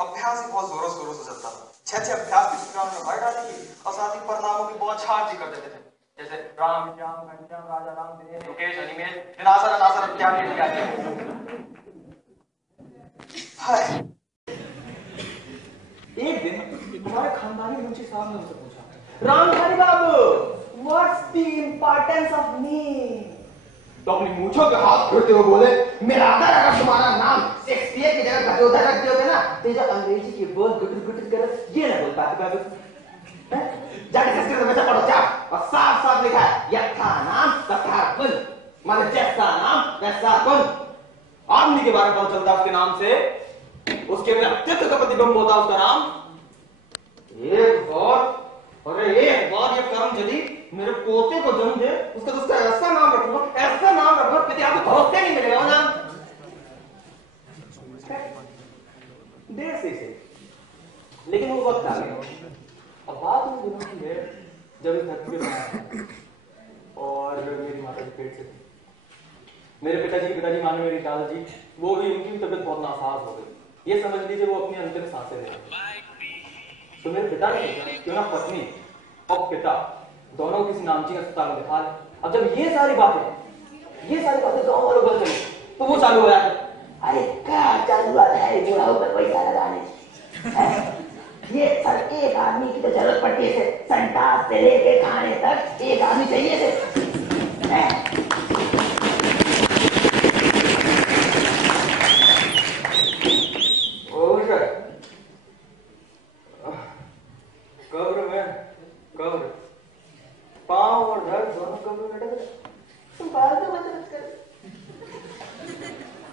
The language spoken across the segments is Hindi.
अभ्यास ही बहुत जोरों शोरों से चलता था। 6 अभ्यास की सूचना में भर डाली थी और साथ ही परिणामों की बहुत छाट भी कर देते थे, जैसे राम श्याम घनश्याम राजा राम दिनेश मुकेश अनिमेश निनासर अनासर इत्यादि इत्यादि। एक दिन हमारे खानदानी मुंशी साहब ने मुझसे पूछा, रामधारी बाबू, what's the importance of name? तो अपनी मूंछों के हाथ फिरते हुए बोले, मेरा अगर तुम्हारा नाम शेक्सपियर की जगह गजोदर रख दियोगे ना, तो जो अंग्रेजी के बोल गुटर गुटर कर ये ना बोल पाते बाबू। जाके संस्कृत में से पढ़ो चाप, और साफ साफ लिखा है, यथा नाम तथा गुण, माने जैसा नाम वैसा गुण। आदमी के बारे में पता चलता उसके नाम से, उसके व्यक्तित्व का प्रतिबिंब होता उसका नाम। एक बार ये कर्म यदि मेरे पोते को जन्म दे, उसका तो उसका ऐसा नाम रखूंगा पिता को भरोसे नहीं मिलेगा वो नाम। देर से लेकिन वो वक्त आ गया। अब बात उन दिनों की है जब इस धरती पे और मेरी माता जी पेट से थी। मेरे पिताजी माने मेरी दादाजी, वो भी उनकी तबीयत बहुत नासाज हो गई। ये समझ लीजिए वो अपनी अंतिम सांसें ले रहे। तो मेरे पिता ने सोचा क्यों ना पत्नी और पिता दोनों किसी नामचीन अस्पताल में दिखा ले। अब जब ये सारी बातें गांव वालों को चली तो वो चालू हो जाए, अरे क्या चालू हो रहा है, बुढ़ाओ पर पैसा लगाने। ये सर एक आदमी की तो जरूरत पड़ती है, संटास से लेके खाने तक एक आदमी चाहिए थे। कब्र पांव और धड़ दोनों कब्र में लटक रहे। तुम फालतू मत कर।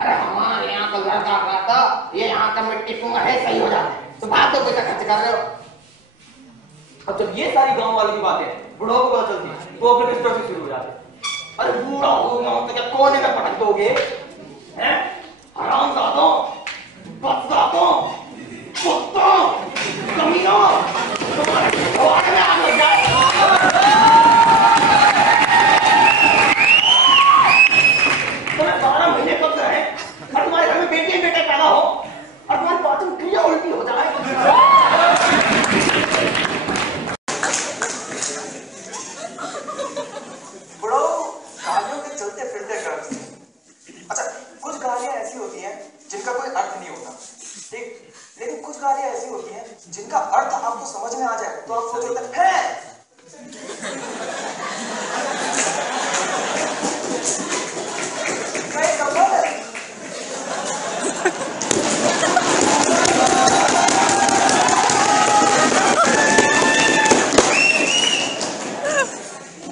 अरे हमारे यहाँ का लड़का आता, ये यहाँ का मिट्टी कुआं है, सही हो जाता है, तो फालतू पैसा खर्च कर रहे हो। अब जब ये सारी गांव वालों की बातें बूढ़ों को पता चलती है तो अपने बिस्तर से शुरू हो जाते हैं। अरे बूढ़ा हो ना तो क्या कोने में पटक दोगे? हैं? हरामजादों, बदजातों, कुत्तों, कमीनों, तुम्हारे घरवाले में आग लग जाए। तुम्हें 12 महीने कब रहे और तुम्हारे घर में बेटे पैदा हो और तुम्हारी पाचन क्रिया उल्टी हो जाए। अच्छा, कुछ गालियां ऐसी होती हैं जिनका कोई अर्थ नहीं होता, ठीक, लेकिन कुछ गालियां ऐसी होती हैं जिनका अर्थ आपको समझ में आ जाए तो आप सोच लेते हैं।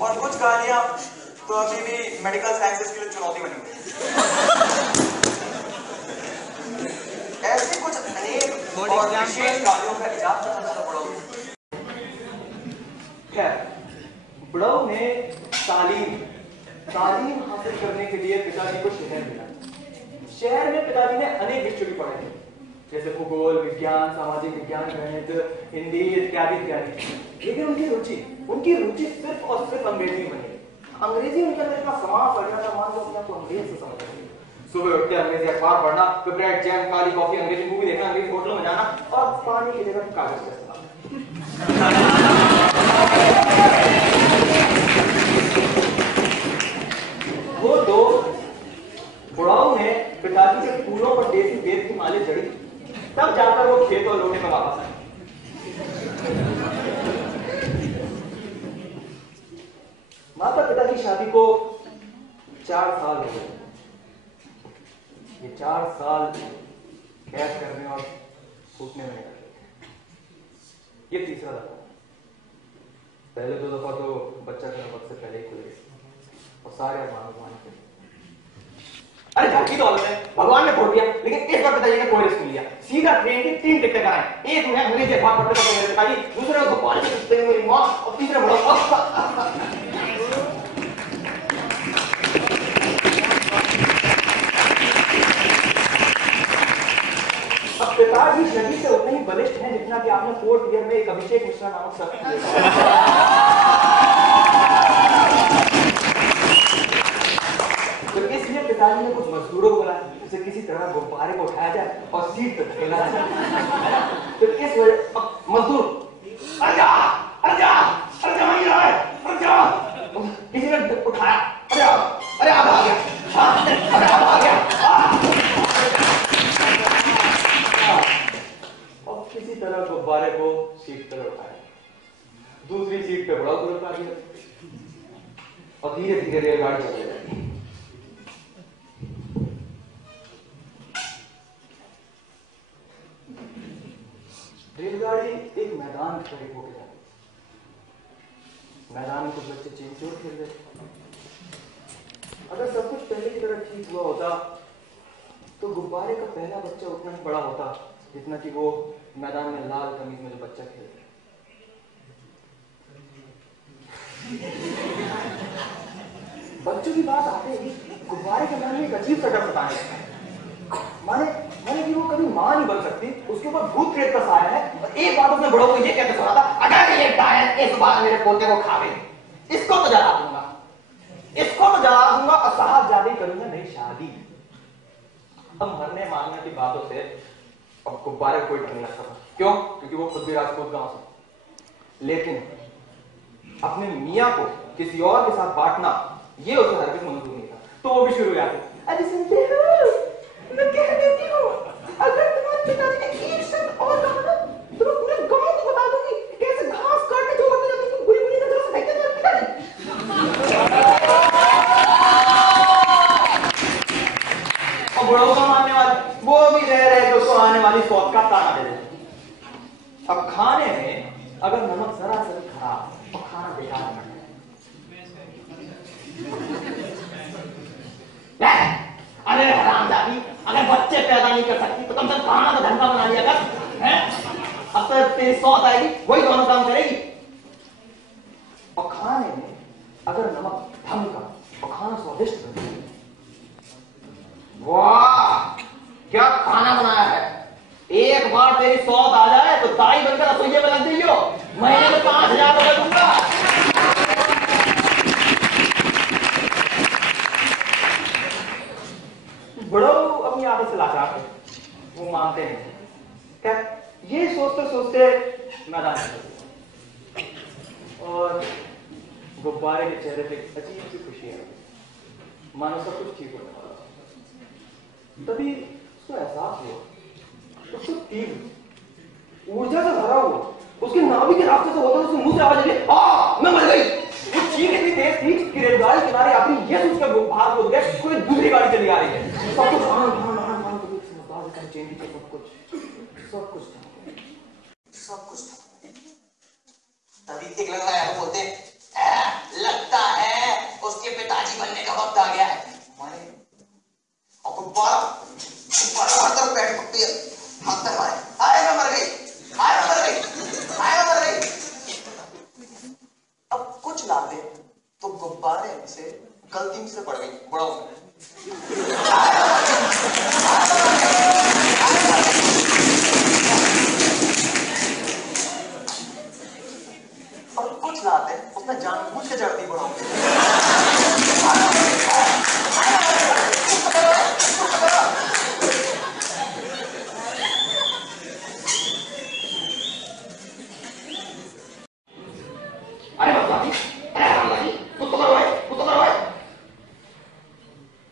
और कुछ गालियां तो अभी भी मेडिकल साइंसेस के लिए चुनौती बनी हुई है। ऐसे कुछ अनेक और विशेष गालियों का इजाद करना था बुढ़ऊ। खैर, बुढ़ऊ ने तालीम हासिल करने के लिए पिताजी को शहर मिला। शहर में पिताजी ने अनेक विषय पढ़े थे, जैसे भूगोल, विज्ञान, सामाजिक विज्ञान, गणित, हिंदी इत्यादि इत्यादि। लेकिन उनकी रुचि सिर्फ और सिर्फ अंग्रेजी में बनी। अंग्रेजी उनके अंदर इतना समाज पड़ गया था, मान लो अपने आप को अंग्रेज से समझ रहे। सुबह उठते अंग्रेजी अखबार पढ़ना, फिर ब्रेड जैम, काली कॉफी, अंग्रेजी मूवी देखना, अंग्रेजी होटलों में जाना और पानी की जगह कागज का इस्तेमाल। वो दो बुढ़ाऊ ने पिताजी के फूलों पर देसी बेर की मालें जड़ी, तब जाकर वो खेत और लोटे में वापस आए। माता पिता की शादी को 4 साल हो गए। ये 4 साल कैद करने और सूखने में निकल गए। ये तीसरा दफा। पहले 2 दफा तो बच्चा का वक्त से पहले ही खुल गए और सारे अरमान थे। अरे झाकी तो है, भगवान ने फोड़ दिया, लेकिन इस बार पिताजी ने कोई रिस्क नहीं लिया। सीधा ट्रेन की 3 टिकटें कराए। एक में अंग्रेजी अखबार पढ़ते थे मेरे पिताजी, दूसरे को कॉलेज में मेरी माँ और तीसरे में पिताजी शरीर से उतने ही बलिष्ठ हैं जितना कि आपने 4th ईयर में एक अभिषेक मिश्रा नामक शब्द किया। तो इसलिए पिताजी ने कुछ मजदूरों को बुलाया, जैसे किसी किसी तरह गुब्बारे को उठाया जाए और सीट पे धकेला जाए। तो इस वजह मजदूर अरे जा वहीं रहा है, अरे जा। किसी ने उठाया, अरे आ गया, अरे आ गया। और किसी तरह गुब्बारे को सीट पर उठाया, दूसरी सीट पे बड़ा तुरंत आ गया और धीरे धीरे रेलगाड़ी चलने लगी। रेलगाड़ी एक मैदान के करीब होकर जा रही। मैदान में कुछ बच्चे चेन चोर खेल रहे थे। अगर सब कुछ पहले की तरह ठीक हुआ होता तो गुब्बारे का पहला बच्चा उतना ही बड़ा होता जितना कि वो मैदान में लाल कमीज में जो बच्चा खेल रहा। बच्चों की बात आते ही गुब्बारे के मन में एक अजीब सा डर सताने लगता है। माने कि वो कभी मां नहीं बन सकती, उसके ऊपर भूत प्रेत का साया है। और एक बात उसने बड़ों को ये कहते सुना था, अगर ये डायन इस बार मेरे पोते को खावे, इसको तो जला दूंगा, और साहबजादी करूंगा नई शादी। अब मरने मारने की बातों से अब गुब्बारे कोई डर नहीं लगता था। क्यों? क्योंकि वो खुद भी राजपूत गांव से। लेकिन अपने मियाँ को किसी और के साथ बांटना ये उसे हरगिज़ मंजूर नहीं था। तो वो भी शुरू हो जाती, अरे सुनते हो, मैं कह देती हूँ, अगर तुम्हारे पिताजी ने एक शब्द और कहा ना तो मैं पूरे गांव को बता दूंगी कैसे घास काटने जो होते जाते तुम बुरी नजरों से देखते तुम्हारे पिताजी। और बड़ों का मानने वाले वो भी रह रहे उसको आने वाली सौत का ताना दे देते। अब खाने में अगर नमक जरा सा खराब तो खाना बेकार है। अरे हरामजादी, अगर बच्चे पैदा नहीं कर सकती तो कम से कम खाना तो ढंग का बना लिया कर, हैं? अब तो तेरी सौत आएगी, वही दोनों काम करेगी। और खाने में अगर नमक ढंग का और खाना स्वादिष्ट बने, वाह क्या खाना बनाया है। एक बार तेरी सौत आ जाए तो दाई बनकर रसोइये में लग जाइयो, महीने में 5,000 रुपए दूंगा। बड़ो अपनी आदत से लाचार थे, वो मानते नहीं। क्या ये सोचते सोचते मैदान और गुब्बारे के चेहरे पे अजीब सी खुशी है, मानो सब कुछ ठीक होने वाला। तभी उसको एहसास हुआ, उसको तीव्र ऊर्जा से भरा हुआ उसके नाभि के रास्ते से होता उसके मुंह से आवाज आई, मैं मर गई। वो चीख इतनी तेज थी कि रेलगाड़ी किनारे यात्री ये सोचकर बाहर कूद गए कोई दूसरी गाड़ी चली आ रही है। सब कुछ तभी एक लड़का यार बोलते लगता है उसके पिताजी बनने का वक्त आ गया है। और गुब्बारा हर तरफ बैठ पकती है, हाथ पर मारे, आए मैं मर गई। अब कुछ लाते तो गुब्बारे से गलती से पड़ गई बड़ा और कुछ लाते उसने जानबूझ के जड़ दी बड़ा।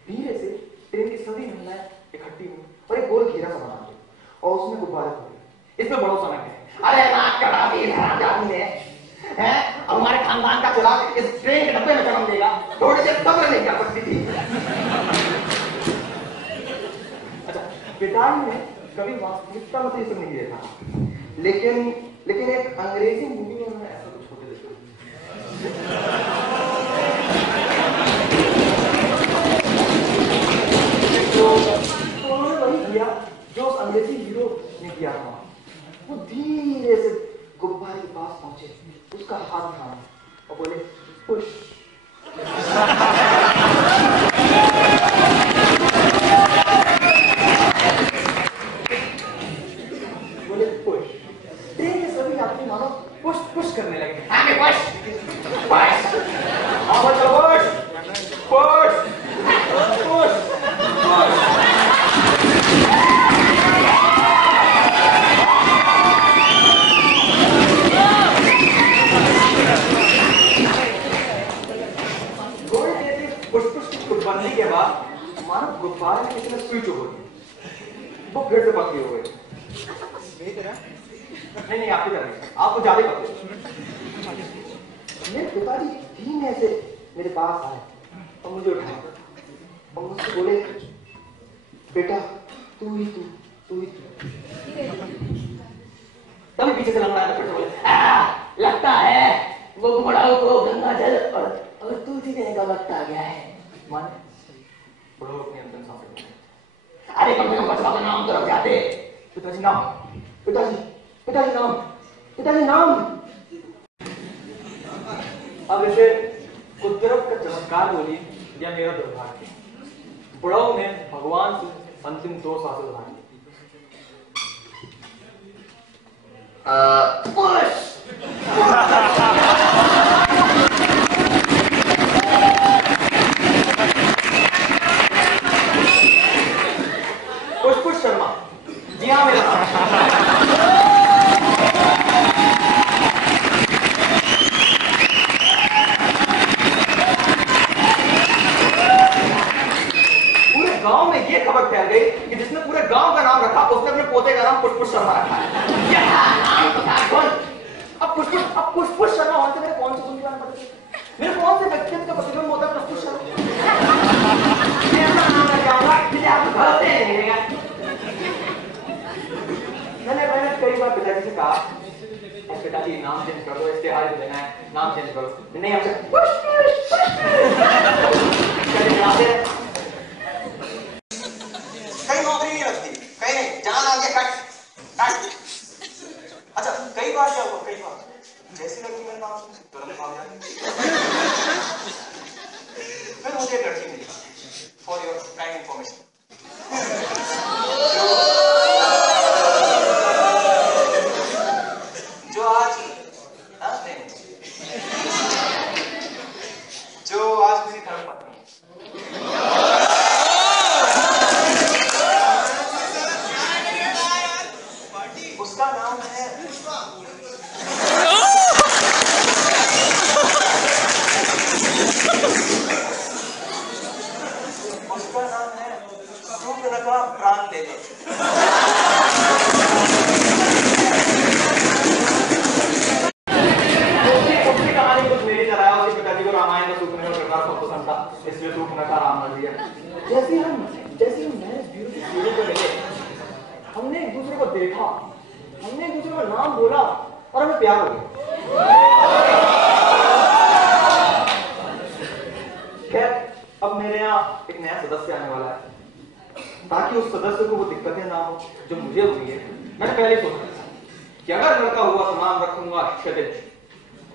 धीरे से ट्रेन की सभी महिलाएं इकट्ठी हुई और एक गोल घेरा सा बना दिया और उसमें गुब्बारे खोले। इसमें बड़ों समय है, अरे नाक कटा दी हरामजादी ने, हैं? हमारे खानदान का चिराग इस ट्रेन के डब्बे में जन्म देगा, थोड़े से कब्र नहीं कर सकती थी। अच्छा, पिताजी ने कभी वास्तविकता में तो ये सब नहीं देखा, लेकिन एक अंग्रेजी मूवी में उन्होंने ऐसा कुछ होते देखा। तो उन्होंने वही किया जो उस अंग्रेजी हीरो ने किया था। वो धीरे से गुब्बारे के पास पहुंचे, उसका हाथ थामा और बोले पुश। बोले पुश। ट्रेन के सभी यात्री मानो पुश पुश करने लगे। आगे पुश पुश, हाँ बच्चों पुश पुश पुश पुश। नहीं आप ही कर रही, आपको ज्यादा पता है। मेरे पिताजी दिन ऐसे मेरे पास आए और मुझे उठाया और मुझसे बोले, बेटा तू ही तू। तभी पीछे से लंगड़ा फिर बोले, लगता है वो बुढ़ाऊ को गंगा जल और तुलसी देने का वक्त आ गया है। माने बुढ़ाऊ अपने अंदर सांस ले, अरे कम से कम बचवा का नाम तो रख जाते। पिताजी नाम, पिताजी नाम। अब इसे कुदरत का चमत्कार बोली या मेरा दुर्भाग्य, बुढ़ाऊ ने भगवान से अंतिम 2 सांसें उठाई। पुश शर्मा, जी हाँ मेरा नाम। पूरे गांव में ये खबर फैल गई कि जिसने पूरे गांव का नाम रखा उसने अपने पोते का नाम पुष्पुष शर्मा रखा है। अब पुष्पुष शर्मा होने से मेरे कौन से गुण पड़ते, मेरे कौन से व्यक्तित्व का प्रतिबिंब होता है पुष्पुष शर्मा। मैंने कई बार पिताजी से कहा, पिताजी नाम चेंज कर दो, इश्तेहार देना है, नाम चेंज करो। नहीं हमसे कई नौकरी नहीं लगती, कहीं नहीं, जहां आ गया कट। अच्छा कई बार क्या हुआ, कई बार जैसी लगी मेरे नाम तुरंत भाग जाती। फिर मुझे एक लड़की मिली, फॉर योर काइंड इंफॉर्मेशन, जो आज मेरी धर्म पत्नी है। उसका नाम है सूर्पनखा प्राण ले ले। इसलिए सूर्पनखा राम कर दिया। जैसे हम मैंने सीढ़ी पे मिले, हमने एक दूसरे को देखा, हमने एक दूसरे का नाम बोला और हमें प्यार हो गया। खैर अब मेरे यहाँ एक नया सदस्य आने वाला है, ताकि उस सदस्य को वो दिक्कतें ना हो जो मुझे हुई है। मैंने पहले सोचा कि अगर लड़का हुआ तो नाम रखूंगा क्षतिज,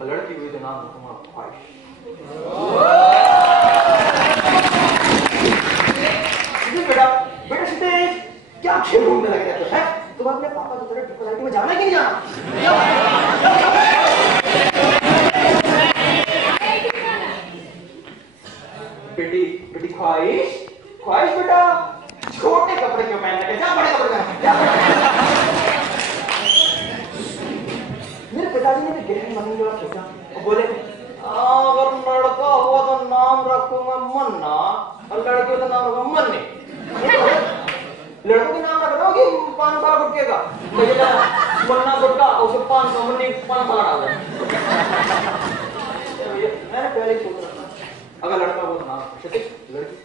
और लड़की हुई तो नाम रखूंगा ख्वाहिश। बेटा क्षितिज, क्या खेल घूमने लगे रहते हैं? तुम अपने पापा की तरह ट्रिपल आईटी में जाना कि नहीं जाना? बेटी ख्वाहिश बेटा, छोटे कपड़े क्यों पहन रखे, जा बड़े कपड़े पहन। मेरे पिताजी ने भी गहन मन में सोचा और बोले, अगर लड़का हुआ तो नाम रखूंगा मन्ना और लड़की हो तो नाम रखूंगा मन्ने। लड़कों के नाम रखना होगी 5 साल गुटके का, मन्ना गुटका उसे 500 मन्नी 5 साल डाल दे। मैंने पहले ही सोच रखा, अगर लड़का हो तो नाम क्षितिज, लड़की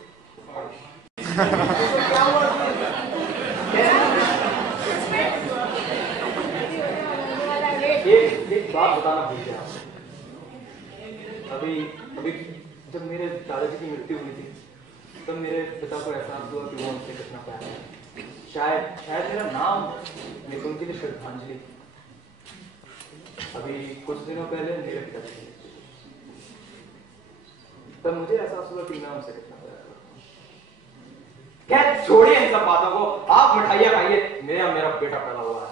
एक बात बताना भूल गया। अभी जब मेरे दादाजी की मृत्यु हुई थी तब मेरे पिता को एहसास हुआ कि वो उनसे कितना प्यार है। शायद मेरा नाम उनके लिए श्रद्धांजलि। अभी कुछ दिनों पहले मेरे पिताजी की मृत्यु, तब मुझे एहसास हुआ कि मैं उनसे कितना प्यार करता हूँ। क्या छोड़िए इन सब बातों को, आप मिठाइयाँ खाइए, मेरा बेटा पैदा हुआ है।